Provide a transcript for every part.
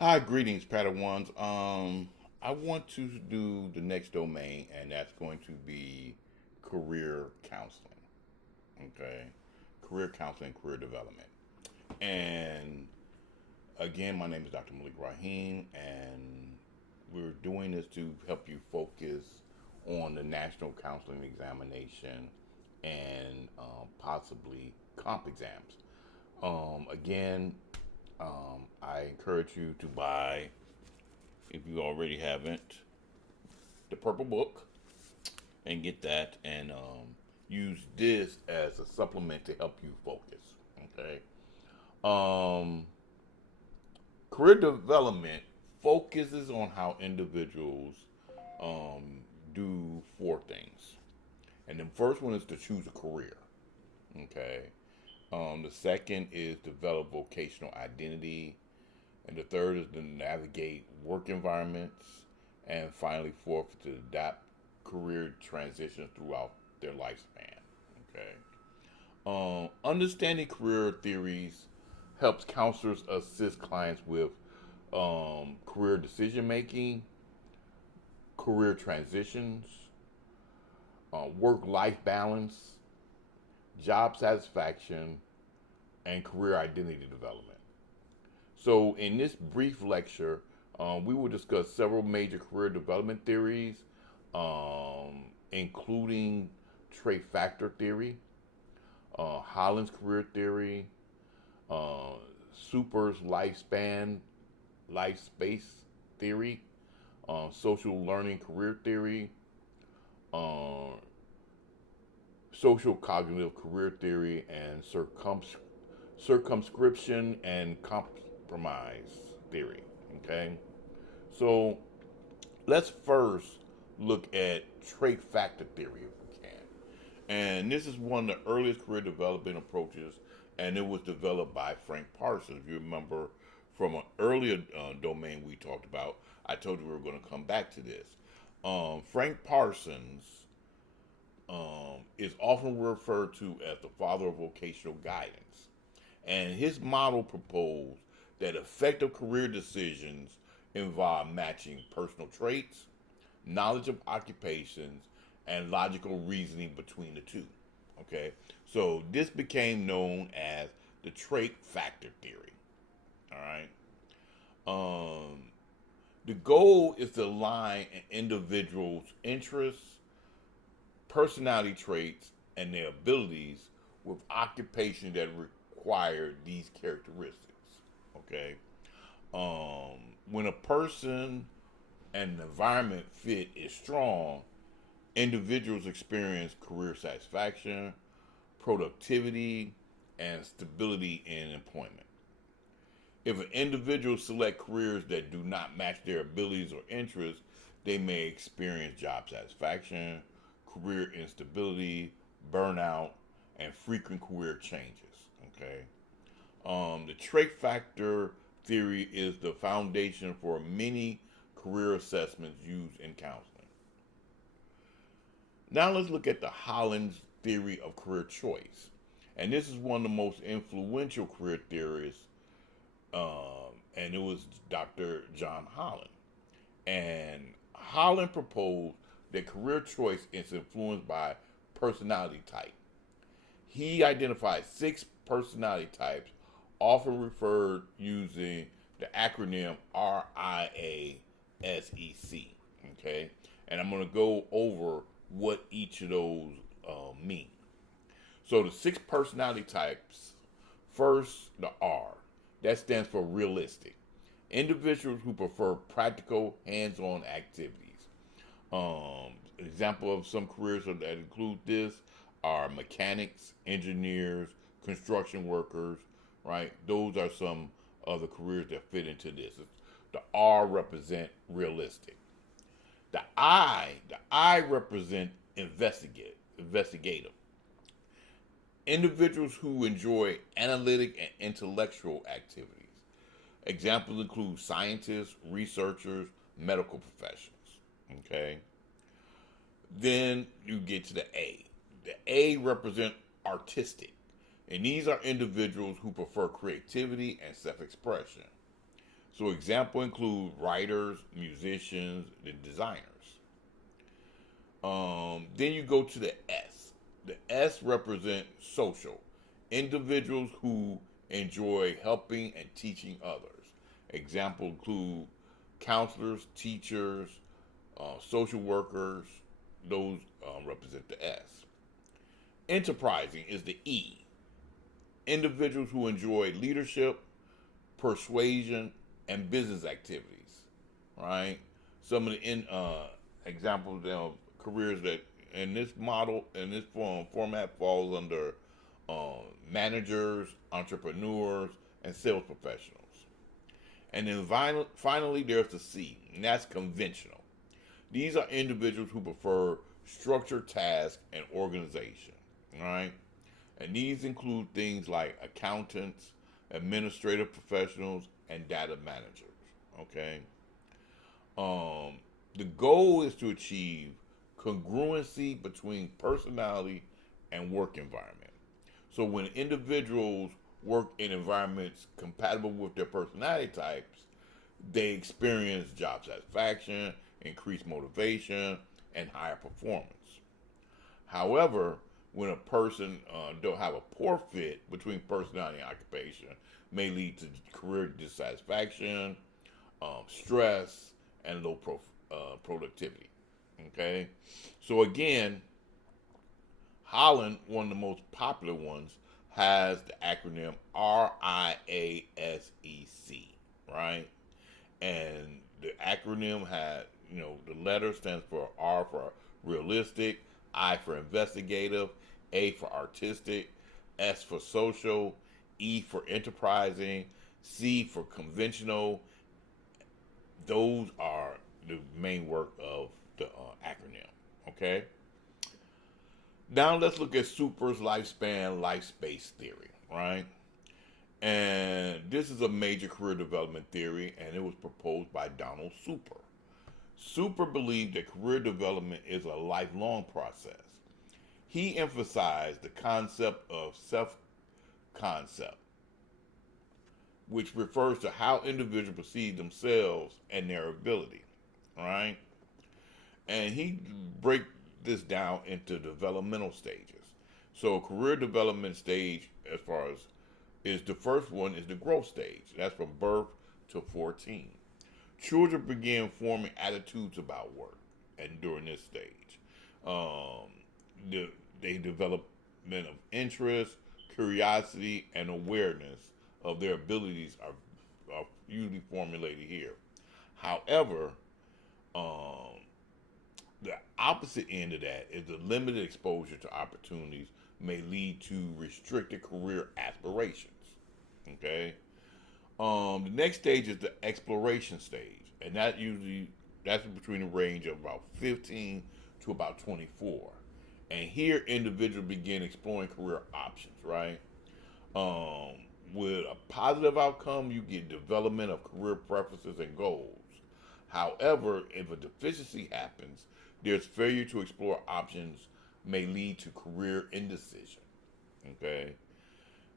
Hi, greetings, Padawans. I want to do the next domain, and that's going to be career counseling. Okay, career counseling, career development. And again, my name is Dr. Malik Rahim, and we're doing this to help you focus on the National Counseling Examination and possibly comp exams. Again, I encourage you to buy, if you already haven't, the Purple Book and get that and use this as a supplement to help you focus. Okay. Um, Career development focuses on how individuals um, do four things. And the first one is to choose a career. Okay. The second is develop vocational identity. And the third is to navigate work environments. And finally, fourth, to adapt career transitions throughout their lifespan. Okay. Understanding career theories helps counselors assist clients with career decision making, career transitions, work life balance, job satisfaction, and career identity development. So, in this brief lecture, we will discuss several major career development theories, including trait factor theory, Holland's career theory, uh, Super's life space theory, social learning career theory, uh, social cognitive career theory, and circumscription and compromise theory. Okay, so let's first look at trait factor theory if we can. And this is one of the earliest career development approaches, and it was developed by Frank Parsons. If you remember from an earlier domain we talked about, I told you we were going to come back to this. Frank Parsons is often referred to as the father of vocational guidance. And his model proposed that effective career decisions involve matching personal traits, knowledge of occupations, and logical reasoning between the two. Okay, so this became known as the trait factor theory. All right. Um, the goal is to align an individual's interests, personality traits, and their abilities with occupations that require these characteristics. Okay. When a person and the environment fit is strong, individuals experience career satisfaction, productivity, and stability in employment. If an individual select careers that do not match their abilities or interests, they may experience job satisfaction, career instability, burnout, and frequent career changes. Okay. The trait factor theory is the foundation for many career assessments used in counseling. Now let's look at the Holland's theory of career choice. And this is one of the most influential career theorists, and it was Dr. John Holland. And Holland proposed that career choice is influenced by personality type. He identified six personality types, often referred using the acronym RIASEC. Okay, and I'm going to go over what each of those mean. So the six personality types. First, the R. That stands for realistic. Individuals who prefer practical, hands-on activities. Example of some careers that include this are mechanics, engineers, construction workers. Right, those are some of the careers that fit into this. The R represent realistic. The I represent investigative. Individuals who enjoy analytic and intellectual activities. Examples include scientists, researchers, medical professionals. Okay. Then you get to the A. The A represent artistic. And these are individuals who prefer creativity and self expression. So example include writers, musicians, and designers. Then you go to the S. The S represents social. Individuals who enjoy helping and teaching others. Example include counselors, teachers, social workers. Those represent the S. Enterprising is the E. Individuals who enjoy leadership, persuasion, and business activities. Right. Some of the examples of careers that in this model in this format falls under managers, entrepreneurs, and sales professionals. And then finally, there's the C, and that's conventional. These are individuals who prefer structured tasks and organization. All right, and these include things like accountants, administrative professionals, and data managers. Okay. The goal is to achieve congruency between personality and work environment. So when individuals work in environments compatible with their personality types, they experience job satisfaction, increased motivation, and higher performance. However, when a person don't have a poor fit between personality and occupation, may lead to career dissatisfaction, stress, and low productivity. Okay, so again, Holland, one of the most popular ones, has the acronym RIASEC, right? And the acronym had, the letter stands for R for realistic, I for investigative, A for artistic, S for social, E for enterprising, C for conventional. Those are the main work of the acronym. Okay. Now let's look at Super's lifespan life space theory, right? And this is a major career development theory, and it was proposed by Donald Super. Super believed that career development is a lifelong process. He emphasized the concept of self-concept, which refers to how individuals perceive themselves and their ability, right? And he break this down into developmental stages. So a career development stage, as far as is the first one, is the growth stage. That's from birth to 14. Children begin forming attitudes about work, and during this stage, they development of interest, curiosity, and awareness of their abilities are usually formulated here. However, the opposite end of that is the limited exposure to opportunities may lead to restricted career aspirations. Okay. The next stage is the exploration stage, and that's between a range of about 15 to about 24. And here, individuals begin exploring career options. Right. With a positive outcome, you get development of career preferences and goals. However, if a deficiency happens, there's failure to explore options may lead to career indecision. Okay.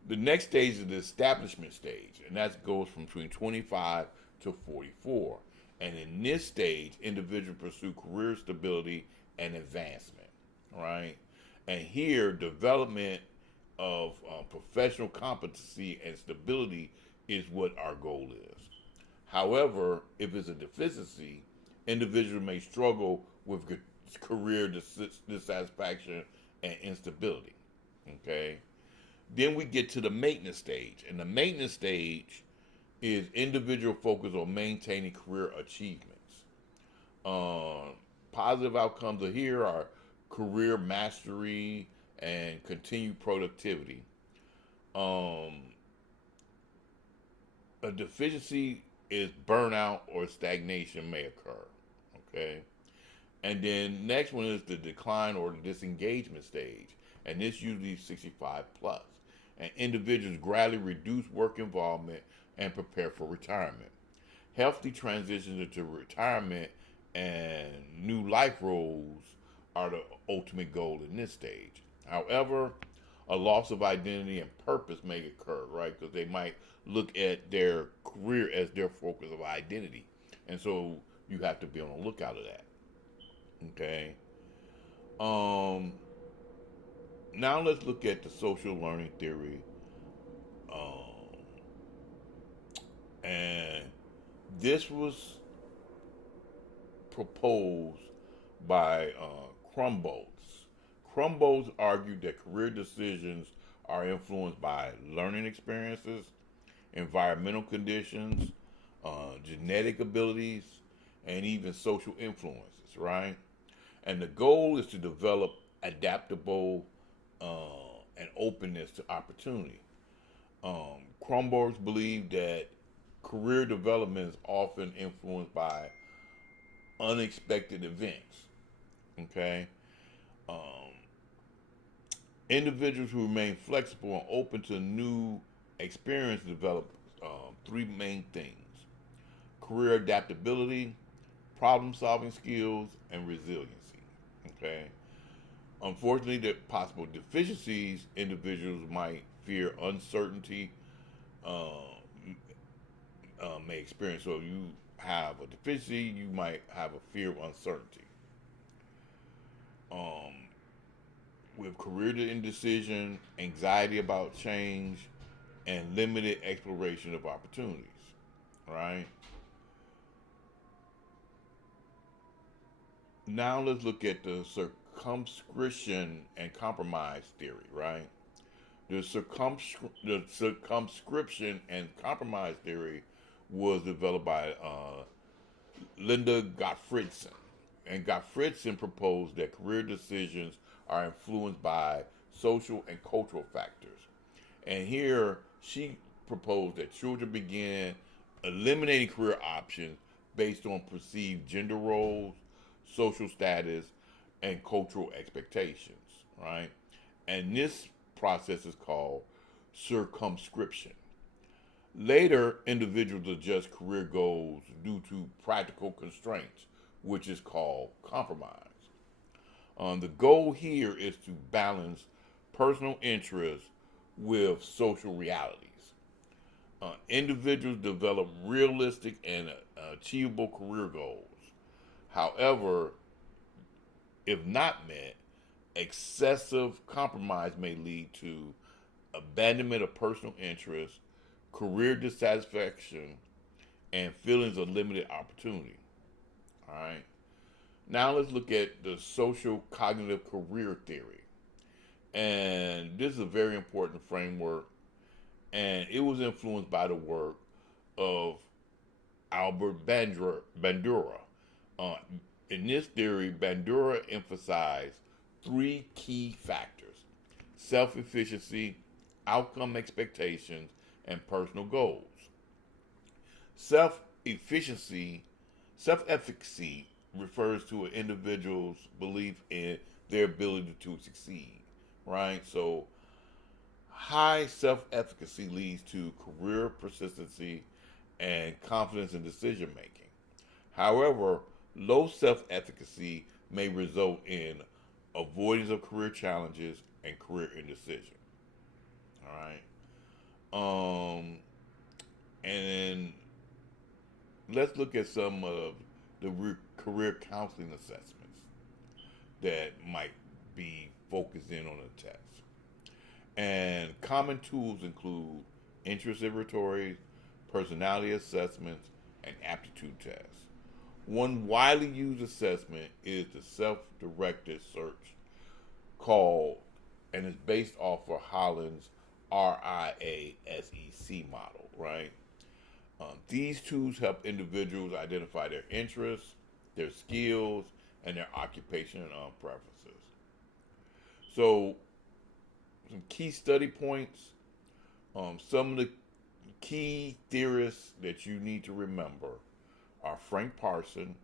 The next stage is the establishment stage, and that goes from between 25 to 44. And in this stage, individuals pursue career stability and advancement, right? And here, development of professional competency and stability is what our goal is. However, if it's a deficiency, individuals may struggle with career dissatisfaction and instability. Okay. Then we get to the maintenance stage, and the maintenance stage is individual focus on maintaining career achievements. Positive outcomes of here are career mastery and continued productivity. A deficiency is burnout or stagnation may occur. Okay. And then next one is the decline or the disengagement stage. And this usually is 65 plus. And individuals gradually reduce work involvement and prepare for retirement. Healthy transitions into retirement and new life roles are the ultimate goal in this stage. However, a loss of identity and purpose may occur, right? Because they might look at their career as their focus of identity. And so you have to be on the lookout of that. Okay. Um, Now let's look at the social learning theory. Um, and this was proposed by Krumbolz. Krumbolz argued that career decisions are influenced by learning experiences, environmental conditions, genetic abilities, and even social influences, right? And the goal is to develop adaptable and openness to opportunity. Krumbolz believed that career development is often influenced by unexpected events. Okay, um, individuals who remain flexible and open to new experience develop three main things: career adaptability, problem solving skills, and resiliency. Okay. Unfortunately, the possible deficiencies individuals might fear uncertainty, uh, may experience. So, if you have a deficiency, you might have a fear of uncertainty. Um, with career indecision, anxiety about change, and limited exploration of opportunities. Right. Now let's look at the circumscription and compromise theory. Right. The circumscription and compromise theory was developed by Linda Gottfriedson. And Gottfriedson proposed that career decisions are influenced by social and cultural factors. And here she proposed that children begin eliminating career options based on perceived gender roles, social status, and cultural expectations, right? And this process is called circumscription. Later, individuals adjust career goals due to practical constraints, which is called compromise. The goal here is to balance personal interests with social realities. Individuals develop realistic and achievable career goals. However, if not met, excessive compromise may lead to abandonment of personal interests, career dissatisfaction, and feelings of limited opportunity. All right. Now let's look at the social cognitive career theory. And this is a very important framework, and it was influenced by the work of Albert Bandura. Uh, in this theory, Bandura emphasized three key factors: self efficiency, outcome expectations, and personal goals. Self efficiency, self efficacy refers to an individual's belief in their ability to succeed, right? So, high self efficacy leads to career persistency and confidence in decision making. However, low self efficacy may result in avoidance of career challenges and career indecision. All right. And then let's look at some of the career counseling assessments that might be focused in on the test. And common tools include interest inventories, personality assessments, and aptitude tests. One widely used assessment is the self-directed search called, and is based off of Holland's RIASEC model, right? These tools help individuals identify their interests, their skills, and their occupation and preferences. So, some key study points. Some of the key theorists that you need to remember are Frank Parson,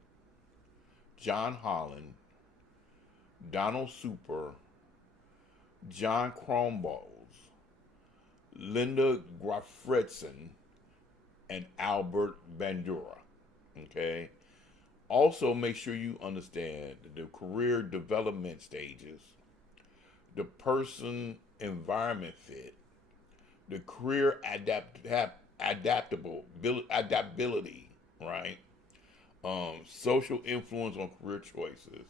John Holland, Donald Super, John Krumbolz, Linda Gottfriedson, and Albert Bandura. Okay. Also, make sure you understand the career development stages, the person environment fit, the career adaptability, right? Social influence on career choices,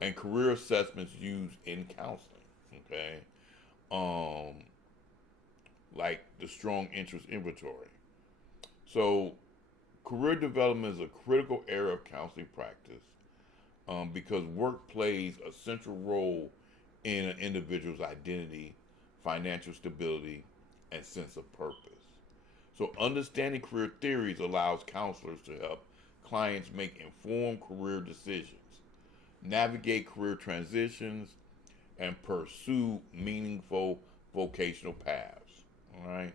and career assessments used in counseling. Okay, um, like the strong interest inventory. So, career development is a critical area of counseling practice because work plays a central role in an individual's identity, financial stability, and sense of purpose. So, understanding career theories allows counselors to help clients make informed career decisions, navigate career transitions, and pursue meaningful vocational paths. All right.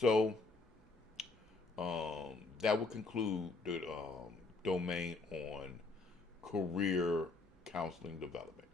So, that will conclude the domain on career counseling development.